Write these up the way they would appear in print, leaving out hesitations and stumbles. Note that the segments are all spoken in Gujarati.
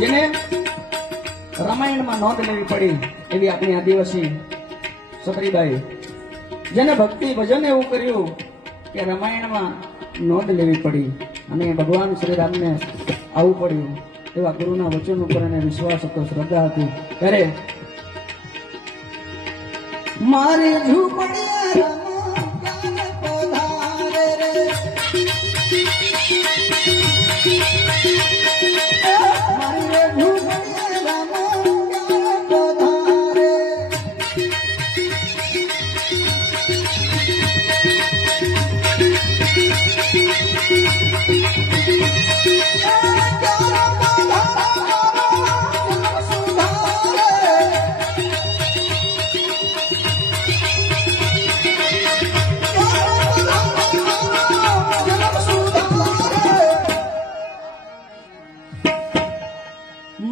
જેને રામાયણમાં નોંધ લેવી પડી એવી આપણી આદિવાસી સત્રીબાઈ, જેને ભક્તિ ભજન એવું કર્યું કે રામાયણમાં નોંધ લેવી પડી અને ભગવાન શ્રી રામને આવવું પડ્યું, એવા ગુરુના વચન ઉપર એને વિશ્વાસ હતો, શ્રદ્ધા હતી. ત્યારે મારી ઝૂંપડી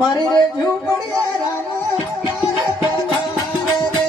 મારી રે ઝૂંપડી રામ ક્યારે પધારે રે.